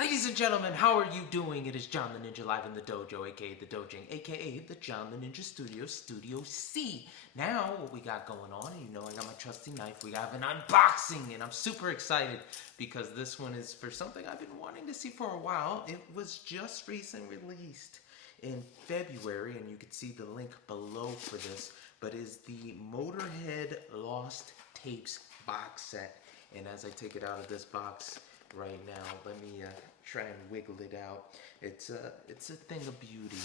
Ladies and gentlemen, how are you doing? It is John the Ninja live in the dojo, aka the dojing, aka the John the Ninja Studio, Studio C. Now, what we got going on, you know I got my trusty knife, we have an unboxing, and I'm super excited because this one is for something I've been wanting to see for a while. It was just recently released in February, and you can see the link below for this, but is the Motorhead Lost Tapes box set. And as I take it out of this box right now, let me try and wiggle it out. It's a thing of beauty.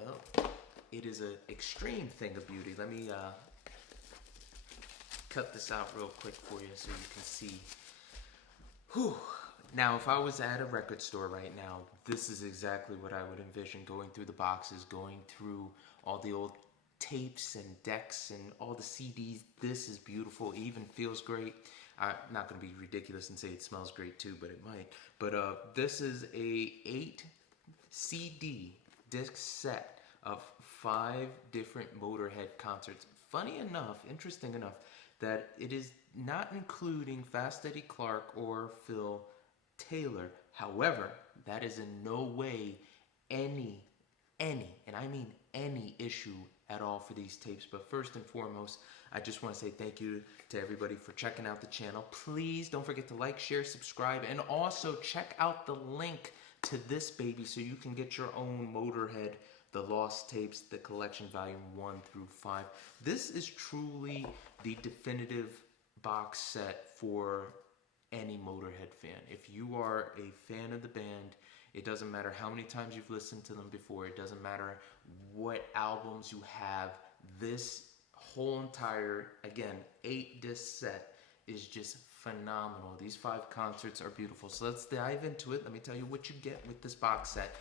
Oh, it is an extreme thing of beauty. Let me cut this out real quick for you so you can see. Whew. Now, if I was at a record store right now, this is exactly what I would envision, going through the boxes, going through all the old tapes and decks and all the CDs. This is beautiful. It even feels great. I'm not going to be ridiculous and say it smells great too, but it might. But this is a 8 CD disc set of 5 different Motorhead concerts. Funny enough, interesting enough, that it is not including Fast Eddie Clarke or Phil Taylor. However, that is in no way any, and I mean any issue at all for these tapes. But first and foremost, I just want to say thank you to everybody for checking out the channel. Please don't forget to like, share, subscribe, and also check out the link to this baby so you can get your own Motorhead the Lost Tapes, the collection volume 1 through 5. This is truly the definitive box set for any Motorhead fan. If you are a fan of the band, it doesn't matter how many times you've listened to them before, it doesn't matter what albums you have, this whole entire, again, 8 disc set is just phenomenal. These 5 concerts are beautiful. So let's dive into it. Let me tell you what you get with this box set.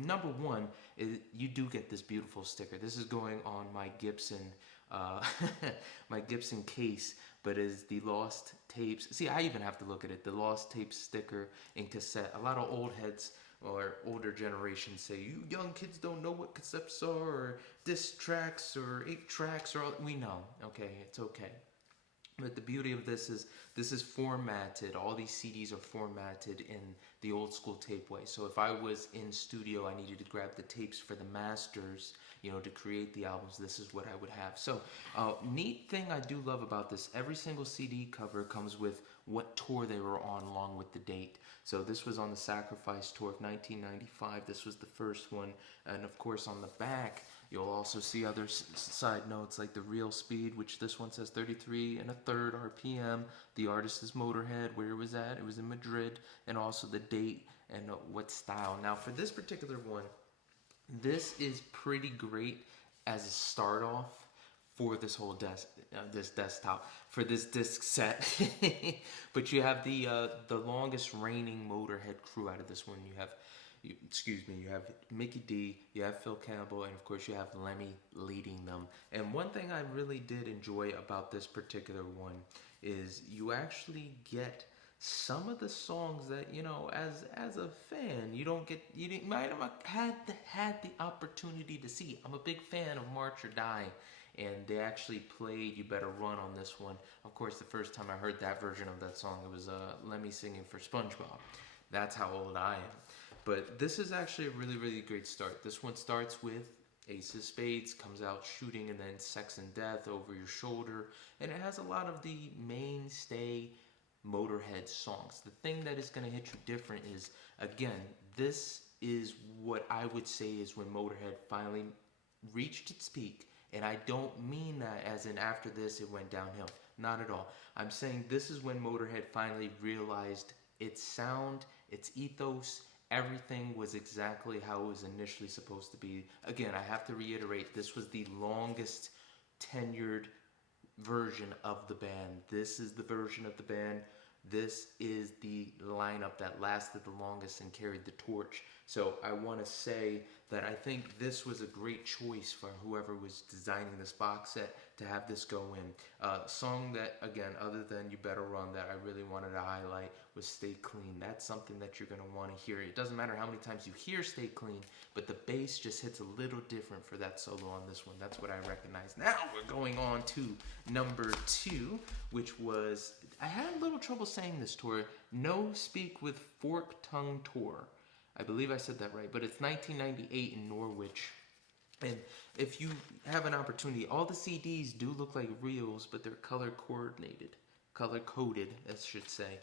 Number 1 is you do get this beautiful sticker. This is going on my Gibson my Gibson case, but is the Lost Tapes. See, I even have to look at it. The Lost Tapes sticker in cassette. A lot of old heads or older generations say, you young kids don't know what cassettes are, or disc tracks, or 8 tracks, or all. We know. Okay, it's okay. But the beauty of this is formatted. All these CDs are formatted in the old school tape way. So if I was in studio, I needed to grab the tapes for the masters, you know, to create the albums, this is what I would have. So, neat thing I do love about this, every single CD cover comes with what tour they were on along with the date. So this was on the Sacrifice tour of 1995. This was the first one. And of course on the back, you'll also see other side notes like the real speed, which this one says 33 1/3 RPM. The artist is Motorhead, where it was at. It was in Madrid. And also the date and what style. Now for this particular one, this is pretty great as a start off for this whole this desktop, for this disc set. But you have the longest reigning Motorhead crew out of this one. You have, you have Mikkey Dee, you have Phil Campbell, and of course you have Lemmy leading them. And one thing I really did enjoy about this particular one is you actually get some of the songs that, you know, as a fan, might have had the opportunity to see. I'm a big fan of March or Die, and they actually played You Better Run on this one. Of course, the first time I heard that version of that song, it was Lemmy singing for SpongeBob. That's how old I am. But this is actually a really, really great start. This one starts with Ace of Spades, comes out shooting, and then Sex and Death, Over Your Shoulder, and it has a lot of the mainstay Motorhead songs. The thing that is going to hit you different is, again, this is what I would say is when Motorhead finally reached its peak. And I don't mean that as in after this it went downhill. Not at all. I'm saying this is when Motorhead finally realized its sound, its ethos, everything was exactly how it was initially supposed to be. Again, I have to reiterate, this was the longest tenured version of the band. This is the version of the band. This is the lineup that lasted the longest and carried the torch. So I want to say that I think this was a great choice for whoever was designing this box set to have this go in. Song that, again, other than You Better Run, that I really wanted to highlight was Stay Clean. That's something that you're going to want to hear. It doesn't matter how many times you hear Stay Clean, but the bass just hits a little different for that solo on this one. That's what I recognize. Now we're going on to number 2, which was I had a little trouble saying this tour. No Speak with Fork Tongue Tour. I believe I said that right, but it's 1998 in Norwich. And if you have an opportunity, all the CDs do look like reels, but they're color coded, I should say.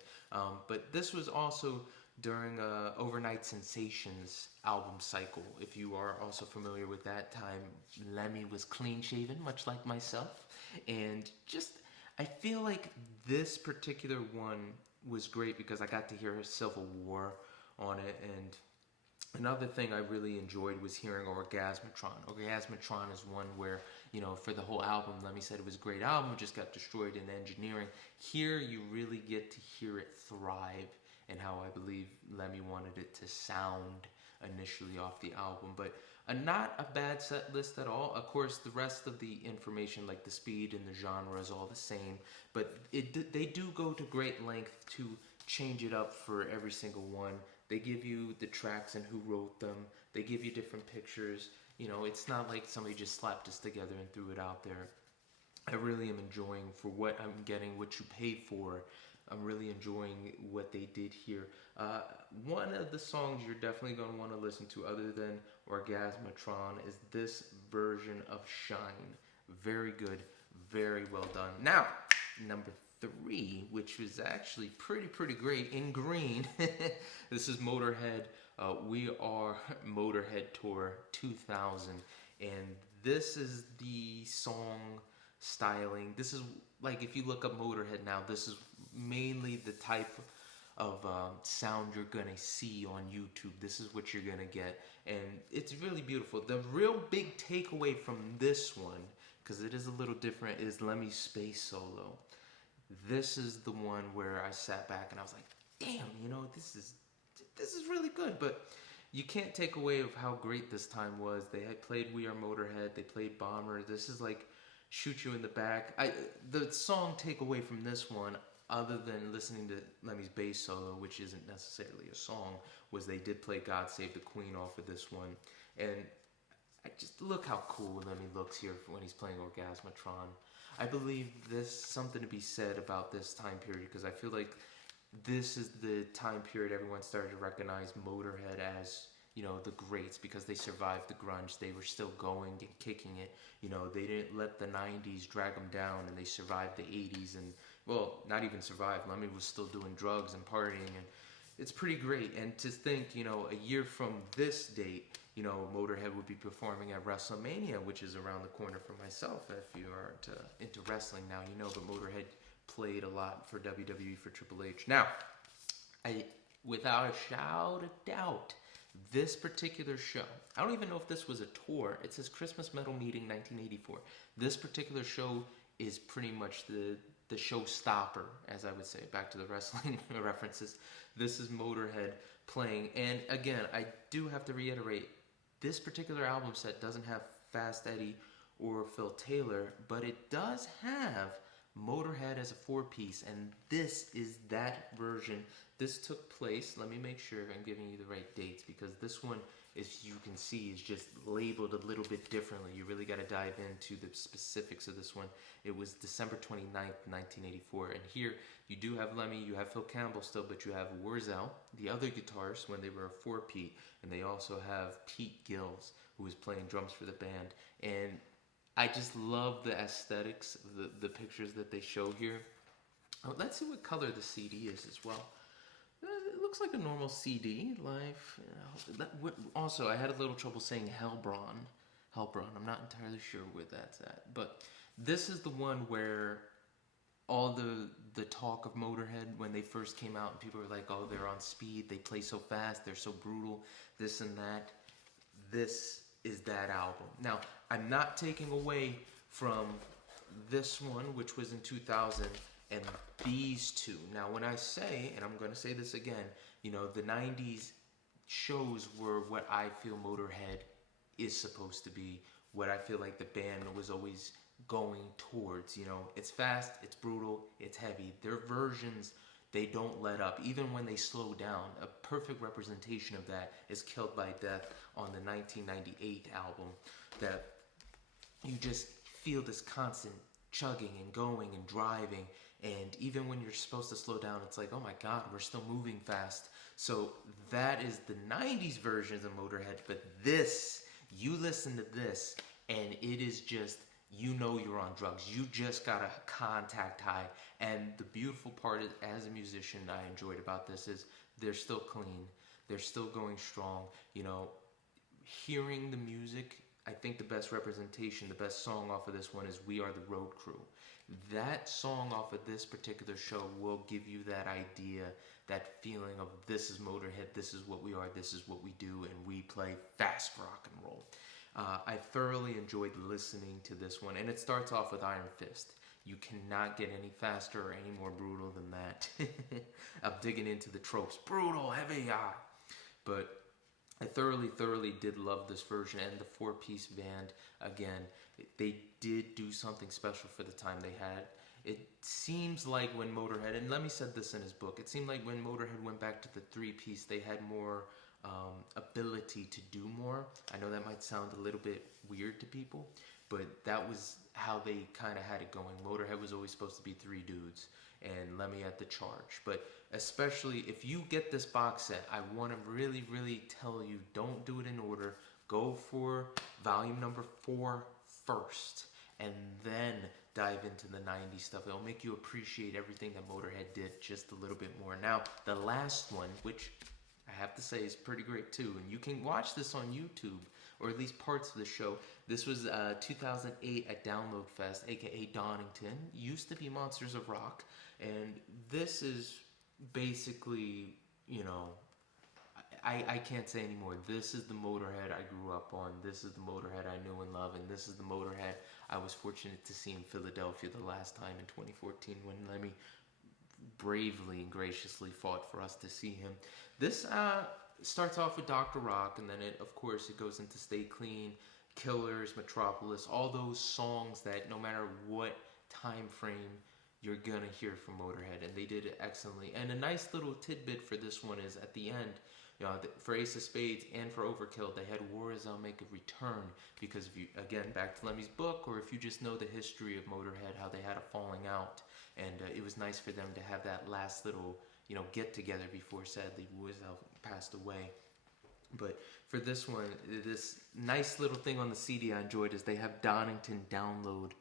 But this was also during Overnight Sensations album cycle. If you are also familiar with that time, Lemmy was clean shaven, much like myself. And just, I feel like this particular one was great because I got to hear Civil War on it. And another thing I really enjoyed was hearing Orgasmatron. Orgasmatron is one where, you know, for the whole album, Lemmy said it was a great album, it just got destroyed in engineering. Here, you really get to hear it thrive and how I believe Lemmy wanted it to sound initially off the album. But not a bad set list at all. Of course, the rest of the information, like the speed and the genre, is all the same. But they do go to great length to change it up for every single one. They give you the tracks and who wrote them. They give you different pictures. You know, it's not like somebody just slapped this together and threw it out there. I really am enjoying for what I'm getting, what you paid for. I'm really enjoying what they did here. One of the songs you're definitely going to want to listen to other than Orgasmatron is this version of Shine. Very good, very well done. Now, number 3, which was actually pretty great, in green. This is Motorhead. We Are Motorhead Tour 2000. And this is the song styling. This is, like, if you look up Motorhead now, this is mainly the type of sound you're gonna see on YouTube. This is what you're gonna get, and it's really beautiful. The real big takeaway from this one, because it is a little different, is Lemmy's space solo. This is the one where I sat back and I was like, damn, you know, this is really good. But you can't take away of how great this time was. They had played We Are Motorhead, they played Bomber. This is like Shoot You in the Back. The song takeaway from this one, other than listening to Lemmy's bass solo, which isn't necessarily a song, was they did play God Save the Queen off of this one. And I just look how cool Lemmy looks here when he's playing Orgasmatron. I believe there's something to be said about this time period, because I feel like this is the time period everyone started to recognize Motorhead as, you know, the greats, because they survived the grunge. They were still going and kicking it. You know, they didn't let the 90s drag them down, and they survived the 80s, and, well, not even survived. Lemmy was still doing drugs and partying, and it's pretty great. And to think, you know, a year from this date, you know, Motorhead would be performing at WrestleMania, which is around the corner for myself. If you are into wrestling now, you know, but Motorhead played a lot for WWE, for Triple H. Now, without a shout of doubt, this particular show, I don't even know if this was a tour. It says Christmas Metal Meeting 1984. This particular show is pretty much the showstopper, as I would say, back to the wrestling references. This is Motorhead playing. And again, I do have to reiterate, this particular album set doesn't have Fast Eddie or Phil Taylor, but it does have Motorhead as a 4-piece, and this is that version. This took place, let me make sure I'm giving you the right dates, because this one, as you can see, is just labeled a little bit differently. You really got to dive into the specifics of this one. It was December 29th, 1984, and here you do have Lemmy, you have Phil Campbell still, but you have Würzel, the other guitarist, when they were a 4-piece, and they also have Pete Gilz, who was playing drums for the band. And I just love the aesthetics, the pictures that they show here. Let's see what color the CD is as well. It looks like a normal CD. Live. Also, I had a little trouble saying Hellbron. I'm not entirely sure where that's at. But this is the one where all the talk of Motorhead when they first came out, and people were like, oh, they're on speed, they play so fast, they're so brutal, this and that. This is that album. Now, I'm not taking away from this one, which was in 2000, and these two. Now, when I say, and I'm going to say this again, you know, the 90s shows were what I feel Motorhead is supposed to be, what I feel like the band was always going towards. You know, it's fast, it's brutal, it's heavy. Their versions, they don't let up, even when they slow down. A perfect representation of that is Killed by Death on the 1998 album, that you just feel this constant chugging and going and driving, And even when you're supposed to slow down, it's like, oh my God, we're still moving fast. So that is the 90s versions of Motorhead. But this, you listen to this, and it is just, you know you're on drugs. You just got a contact high. And the beautiful part is, as a musician, I enjoyed about this is they're still clean. They're still going strong. You know, hearing the music, I think the best representation, the best song off of this one is We Are the Road Crew. That song off of this particular show will give you that idea, that feeling of this is Motorhead, this is what we are, this is what we do, and we play fast rock and roll. I thoroughly enjoyed listening to this one, and it starts off with Iron Fist. You cannot get any faster or any more brutal than that. I'm digging into the tropes. Brutal, heavy, But I thoroughly did love this version, and the four-piece band, again, they did do something special for the time they had. It seems like when Motorhead, and Lemmy said this in his book, it seemed like when Motorhead went back to the three-piece, they had more ability to do more. I know that might sound a little bit weird to people, but that was how they kind of had it going. Motorhead was always supposed to be three dudes, and Lemmy had the charge. But especially if you get this box set, I want to really tell you, don't do it in order. Go for volume number 4 first, and then dive into the 90s stuff. It'll make you appreciate everything that Motorhead did just a little bit more. Now, the last one, which I have to say is pretty great too, and you can watch this on YouTube, or at least parts of the show. This was 2008 at Download Fest, aka Donington. Used to be Monsters of Rock, and this is basically, you know, I can't say anymore. This is the Motorhead I grew up on. This is the Motorhead I knew and loved, and this is the Motorhead I was fortunate to see in Philadelphia the last time in 2014 when Lemmy bravely and graciously fought for us to see him. This starts off with Dr. Rock, and then of course it goes into Stay Clean, Killers, Metropolis, all those songs that no matter what time frame you're gonna hear from Motorhead, and they did it excellently. And a nice little tidbit for this one is at the end, you know, for Ace of Spades and for Overkill, they had War Is I'll make a return, because if you, again, back to Lemmy's book, or if you just know the history of Motorhead, how they had a falling out, and it was nice for them to have that last little, you know, get together before sadly War Is I'll passed away. But for this one, this nice little thing on the CD I enjoyed is they have Donington Download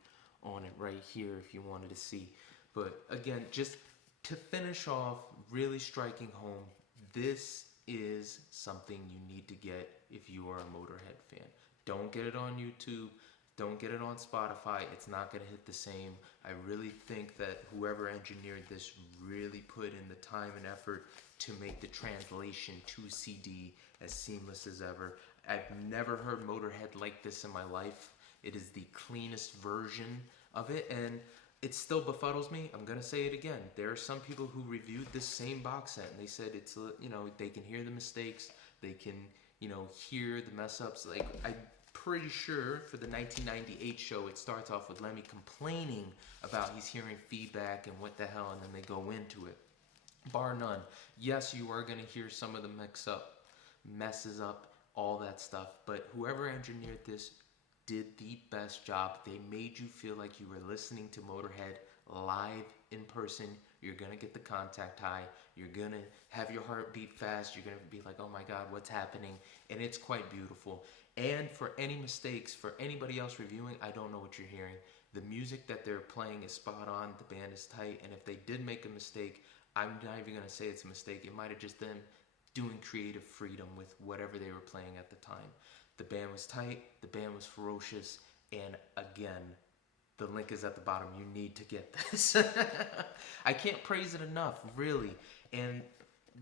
on it right here if you wanted to see. But again, just to finish off, really striking home, this is something you need to get if you are a Motorhead fan. Don't get it on YouTube. Don't get it on Spotify. It's not going to hit the same. I really think that whoever engineered this really put in the time and effort to make the translation to CD as seamless as ever. I've never heard Motorhead like this in my life. It is the cleanest version of it, and it still befuddles me. I'm going to say it again. There are some people who reviewed this same box set, and they said it's, you know, they can hear the mistakes. They can, you know, hear the mess ups. Like, I'm pretty sure for the 1998 show, it starts off with Lemmy complaining about he's hearing feedback and what the hell, and then they go into it. Bar none. Yes, you are going to hear some of the messes up, all that stuff, but whoever engineered this did the best job. They made you feel like you were listening to Motorhead live in person. You're going to get the contact high. You're going to have your heart beat fast. You're going to be like, oh my God, what's happening? And it's quite beautiful. And for any mistakes, for anybody else reviewing, I don't know what you're hearing. The music that they're playing is spot on. The band is tight. And if they did make a mistake, I'm not even going to say it's a mistake. It might have just been doing creative freedom with whatever they were playing at the time. The band was tight, the band was ferocious, and again, the link is at the bottom. You need to get this. I can't praise it enough, really. And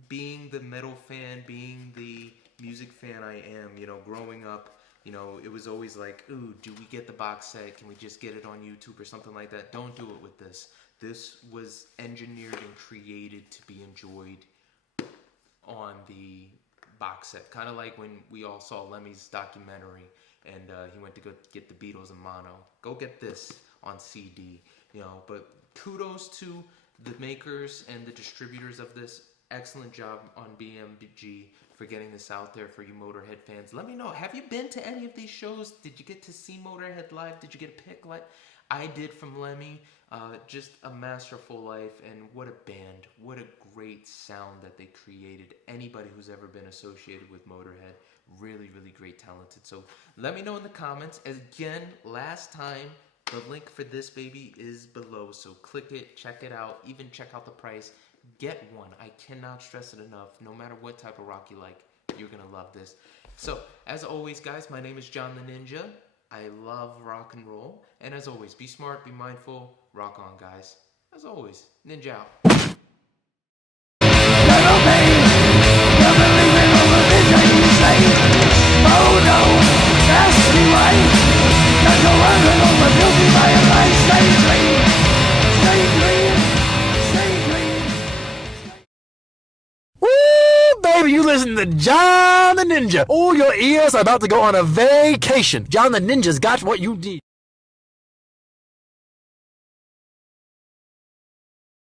being the metal fan, being the music fan I am, you know, growing up, you know, it was always like, ooh, do we get the box set? Can we just get it on YouTube or something like that? Don't do it with this. This was engineered and created to be enjoyed on the box set, kind of like when we all saw Lemmy's documentary and he went to go get the Beatles in mono. Go get this on CD, you know. But kudos to the makers and the distributors of this. Excellent job on BMG for getting this out there for you Motorhead fans. Let me know, have you been to any of these shows? Did you get to see Motorhead live? Did you get a pick? I did from Lemmy. Just a masterful life, and what a band. What a great sound that they created. Anybody who's ever been associated with Motorhead, really, really great, talented. So let me know in the comments. Again, last time, the link for this baby is below, so click it, check it out, even check out the price. Get one. I cannot stress it enough. No matter what type of rock you like, you're gonna love this. So, as always, guys, my name is John the Ninja. I love rock and roll. And as always, be smart, be mindful, rock on, guys. As always, Ninja out. Baby, you listen to John the Ninja. All your ears are about to go on a vacation. John the Ninja's got what you need.